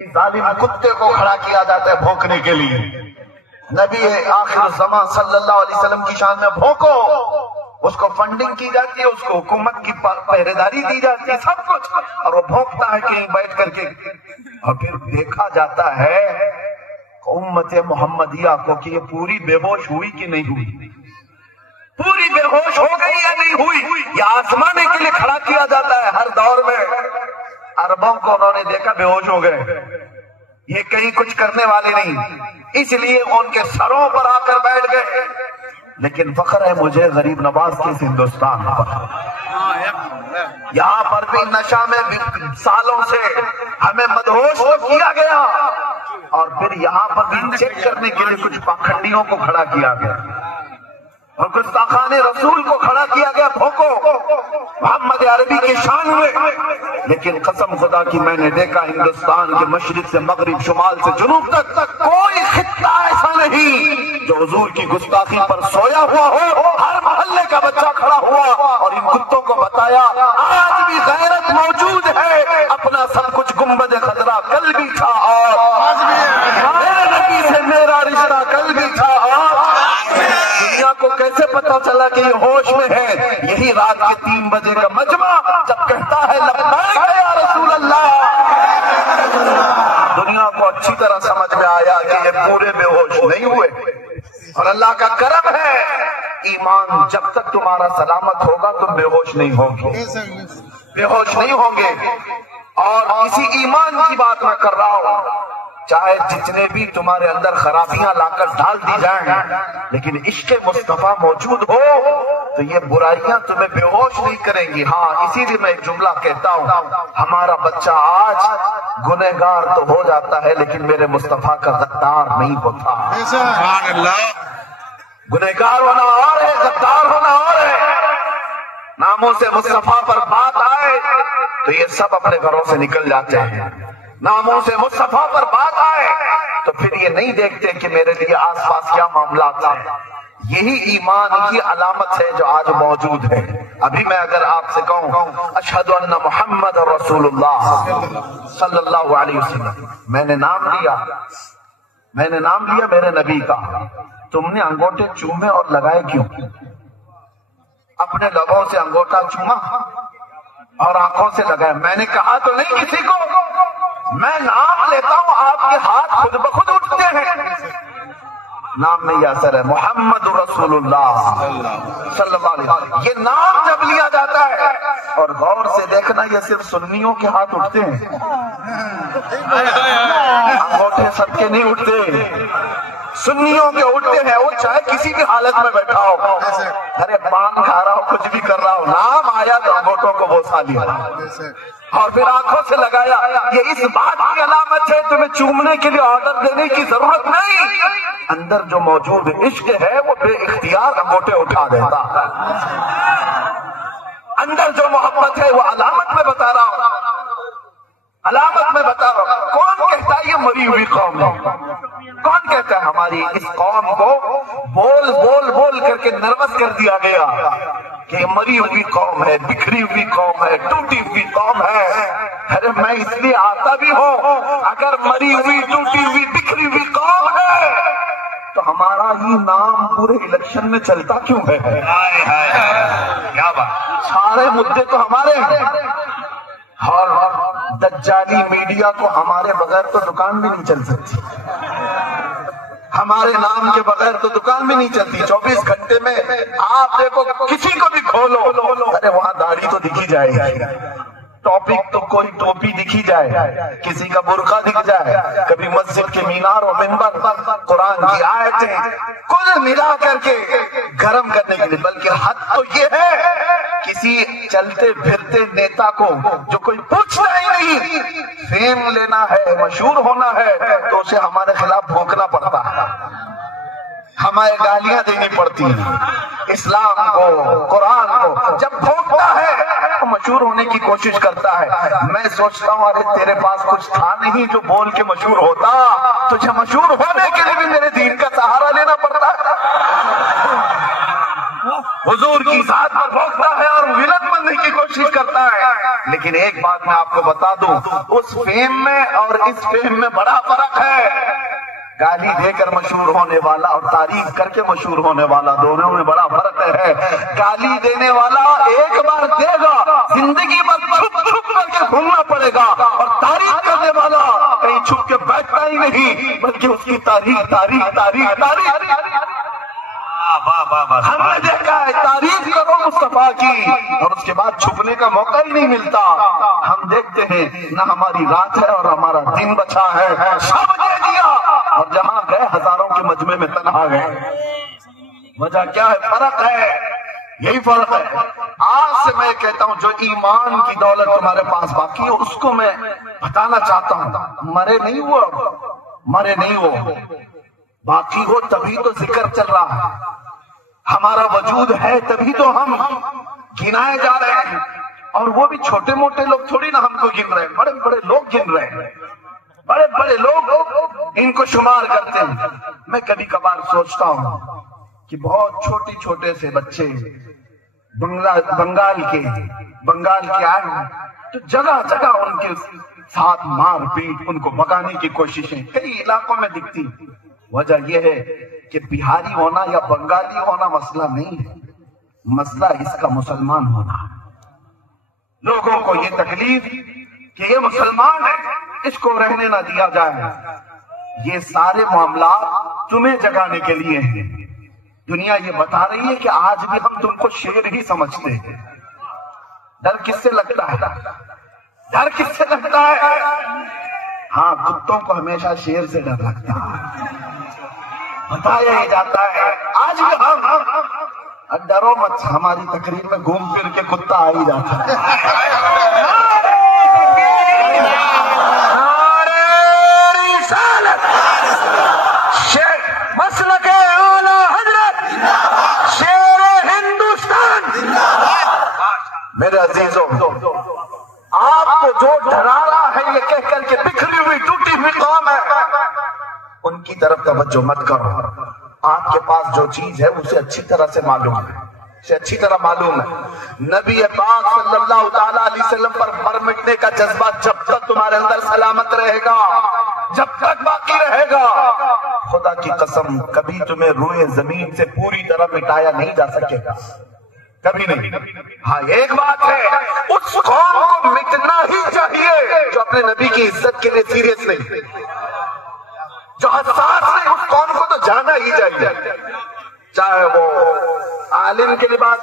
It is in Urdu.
ظالم کتے کو کھڑا کیا جاتا ہے بھونکنے کے لیے. نبی آخر الزمان صلی اللہ علیہ وسلم کی شان میں بھونکو. اس کو فنڈنگ کی جاتی ہے, اس کو حکومت کی پہرے داری دی جاتی ہے, سب کچھ, اور وہ بھونکتا ہے کہیں بیٹھ کر کے. اور پھر دیکھا جاتا ہے امت محمدیہ کو کہ یہ پوری بے ہوش ہوئی کہ نہیں ہوئی, پوری بے ہوش ہو گئی یا نہیں ہوئی. یہ آزمانے کے لیے کھڑا کیا جاتا ہے ہر دور میں. عربوں کو انہوں نے دیکھا بے ہوش ہو گئے, یہ کہیں کچھ کرنے والے نہیں, اس لیے ان کے سروں پر آ کر بیٹھ گئے. لیکن فخر ہے مجھے غریب نواز کے اس ہندوستان پر. یہاں پر بھی نشہ میں سالوں سے ہمیں مدہوش کیا گیا, اور پھر یہاں پر بھی چیک کرنے کے لیے کچھ پاکھنڈیوں کو کھڑا کیا گیا اور گستاخان رسول کو کھڑا کیا گیا بھوکو محمد عربی کی شان میں. لیکن قسم خدا کی میں نے دیکھا ہندوستان کے مشرق سے مغرب, شمال سے جنوب تک کوئی خطہ ایسا نہیں جو حضور کی گستاخی پر سویا ہوا ہو. ہر محلے کا بچہ کھڑا ہوا اور ان کتوں کو بتایا آج بھی غیرت موجود ہے, اپنا سب کچھ گنبد خضرا کل بھی تھا اور میرے نبی سے میرا رشتہ کل بھی تھا. دنیا کو کیسے پتا چلا کہ یہ ہوش میں ہے؟ یہی رات کے 3 بجے کا مجمع جب کہتا ہے لبیک یا رسول اللہ, دنیا کو اچھی طرح سمجھ میں آیا کہ یہ پورے بے ہوش نہیں ہوئے. اور اللہ کا کرم ہے, ایمان جب تک تمہارا سلامت ہوگا تم بے ہوش نہیں ہوں گے, بے ہوش نہیں ہوں گے. اور اسی ایمان کی بات میں کر رہا ہوں, چاہے جتنے بھی تمہارے اندر خرابیاں لا کر ڈال دی جائیں, لیکن عشق مصطفیٰ موجود ہو تو یہ برائیاں تمہیں بے ہوش نہیں کریں گی. ہاں اسی لیے میں ایک جملہ کہتا ہوں, ہمارا بچہ آج گنہگار تو ہو جاتا ہے لیکن میرے مصطفیٰ کا غدار نہیں ہوتا. گنہگار ہونا اور ہے, غدار ہونا اور ہے. ناموں سے مصطفیٰ پر بات آئے تو یہ سب اپنے گھروں سے نکل جاتے ہیں. ناموں سے مصطفیٰ پر بات آئے تو پھر یہ نہیں دیکھتے کہ میرے لیے آس پاس کیا معاملات ہیں. یہی ایمان کی علامت ہے جو آج موجود ہے. ابھی میں اگر آپ سے کہوں اشہد ان محمد رسول اللہ صلی اللہ علیہ وسلم, میں نے نام لیا میرے نبی کا, تم نے انگوٹھے چومے اور لگائے کیوں؟ اپنے لبوں سے انگوٹھا چوما اور آنکھوں سے لگایا. میں نے کہا تو نہیں کسی کو, میں نام لیتا ہوں آپ کے ہاتھ خود بخود اٹھتے ہیں. نام میں یہ اثر ہے, محمد رسول اللہ صلی اللہ علیہ وسلم. یہ نام جب لیا جاتا ہے, اور غور سے دیکھنا یہ صرف سنیوں کے ہاتھ اٹھتے ہیں, انگوٹھے سب کے نہیں اٹھتے, سنیوں کے اٹھتے ہیں. وہ چاہے کسی بھی حالت میں بیٹھا ہو, ارے پان کھا رہا ہو, کچھ بھی کر رہا ہو, نام آیا تو انگوٹھوں کو بوسا لیا اور پھر آنکھوں سے لگایا. یہ اس بات کی علامت ہے تمہیں چومنے کے لیے آرڈر دینے کی ضرورت نہیں, اندر جو موجود عشق ہے وہ بے اختیار انگوٹھے اٹھا دیتا. اندر جو محبت ہے وہ علامت میں بتا رہا ہوں, علامت میں بتا رہا ہوں. کون کہتا ہے یہ مری ہوئی قوم ہے؟ کون کہتا ہے ہماری اس قوم کو بول بول بول کر کے نروس کر دیا گیا کہ یہ مری ہوئی قوم ہے, بکھری ہوئی قوم ہے, ٹوٹی ہوئی قوم ہے. ارے میں اس لیے آتا بھی ہوں, اگر مری ہوئی, ٹوٹی ہوئی, بکھری ہوئی قوم ہے تو ہمارا یہ نام پورے الیکشن میں چلتا کیوں ہے؟ کیا بات, سارے مدعے تو ہمارے ہیں, اور دجالی میڈیا کو ہمارے بغیر تو دکان بھی نہیں چل سکتی, ہمارے نام کے بغیر تو دکان بھی نہیں چلتی. 24 گھنٹے میں آپ دیکھو کسی کو بھی کھولو, ارے وہاں داڑھی تو دکھی جائے گی, ٹاپک تو کوئی ٹوپی دکھی جائے, کسی کا برقع دکھ جائے, کبھی مسجد کے مینار و منبر قرآن کی آیتیں, کل ملا کر کے گرم کرنے کے لیے. بلکہ حد تو یہ ہے کسی چلتے پھرتے نیتا کو جو کوئی پوچھتا ہی نہیں, فیم لینا ہے, مشہور ہونا ہے تو اسے ہمارے خلاف بھونکنا پڑتا ہے, ہمیں گالیاں دینی پڑتی ہیں. اسلام کو, قرآن کو جب بھونکتا ہے تو مشہور ہونے کی کوشش کرتا ہے. میں سوچتا ہوں ارے تیرے پاس کچھ تھا نہیں جو بول کے مشہور ہوتا, تجھے مشہور ہونے کے لیے بھی میرے دین کا سہارا لینا پڑتا ہے. حضور کی ذات پر بھونکتا ہے اور ولت بننے کی کوشش کرتا ہے. لیکن ایک بات میں آپ کو بتا دوں، اس فیم میں اور اس فیم میں بڑا فرق ہے۔ گالی دے کر مشہور ہونے والا اور تعریف کر کے مشہور ہونے والا، دونوں میں بڑا فرق ہے۔ گالی دینے والا ایک بار دے گا، زندگی بھر چھپ چھپ کر کے گھومنا پڑے گا، اور تعریف کرنے والا کہیں چھپ کے بیٹھتا ہی نہیں، بلکہ اس کی تعریف تعریف تعریف تعریف۔ ہم نے دیکھا ہے تعریف کرو مصطفیٰ کی اور اس کے بعد چھپنے کا موقع ہی نہیں ملتا۔ ہم دیکھتے ہیں نہ ہماری رات ہے اور ہمارا دن بچا ہے، سب دے دیا، اور جہاں گئے ہزاروں کے مجمع میں تنہا گئے۔ وجہ کیا ہے؟ فرق ہے، یہی فرق ہے۔ آج سے میں کہتا ہوں جو ایمان کی دولت تمہارے پاس باقی ہے اس کو میں بتانا چاہتا ہوں۔ مرے نہیں ہو، مرے نہیں ہو، باقی ہو تبھی تو ذکر چل رہا ہے، ہمارا وجود ہے تبھی تو ہم گنائے جا رہے ہیں، اور وہ بھی چھوٹے موٹے لوگ تھوڑی نہ ہم کو گن رہے ہیں، بڑے بڑے لوگ گن رہے ہیں، بڑے بڑے لوگ ان کو شمار کرتے ہیں۔ میں کبھی کبھار سوچتا ہوں کہ بہت چھوٹے سے بچے بنگال کے آئے تو جگہ جگہ ان کے ساتھ مار پیٹ، ان کو بھگانے کی کوششیں کئی علاقوں میں دکھتی۔ وجہ یہ ہے کہ بہاری ہونا یا بنگالی ہونا مسئلہ نہیں ہے، مسئلہ اس کا مسلمان ہونا۔ لوگوں کو یہ تکلیف کہ یہ مسلمان ہے، اس کو رہنے نہ دیا جائے، یہ سارے معاملات تمہیں جگانے کے لیے ہیں۔ دنیا یہ بتا رہی ہے کہ آج بھی ہم تم کو شیر ہی سمجھتے ہیں۔ ڈر کس سے لگتا ہے؟ ڈر کس سے لگتا ہے؟ ہاں، کتوں کو ہمیشہ شیر سے ڈر لگتا ہے، بتایا ہی جاتا ہے۔ آج بھی ہم ڈرو مت، ہماری تقریر میں گھوم پھر کے کتا آ ہی جاتا ہے۔ مسلک اعلیٰ حضرت شیر ہندوستان۔ میرے عزیزوں، آپ کو جو ڈرا رہا ہے یہ کہہ کر کے بکھری ہوئی ٹوٹی ہوئی قوم ہے، ان کی طرف توجہ مت کرو۔ آپ کے پاس جو چیز ہے اسے اچھی طرح سے معلوم ہے، اسے اچھی طرح معلوم ہے۔ نبی پاک صلی اللہ تعالیٰ علیہ وسلم پر مر مٹنے کا جذبہ جب تک تمہارے اندر سلامت رہے گا، جب تک باقی رہے گا، خدا کی قسم کبھی تمہیں روئے زمین سے پوری طرح مٹایا نہیں جا سکے گا، کبھی نہیں۔ ہاں، ایک بات ہے، اس قوم کو مٹنا ہی چاہیے جو اپنے نبی کی عزت کے لیے سیریس نہیں، جو حساس ہے، اس قوم کو تو جانا ہی چاہیے، چاہے وہ عالم کے لباس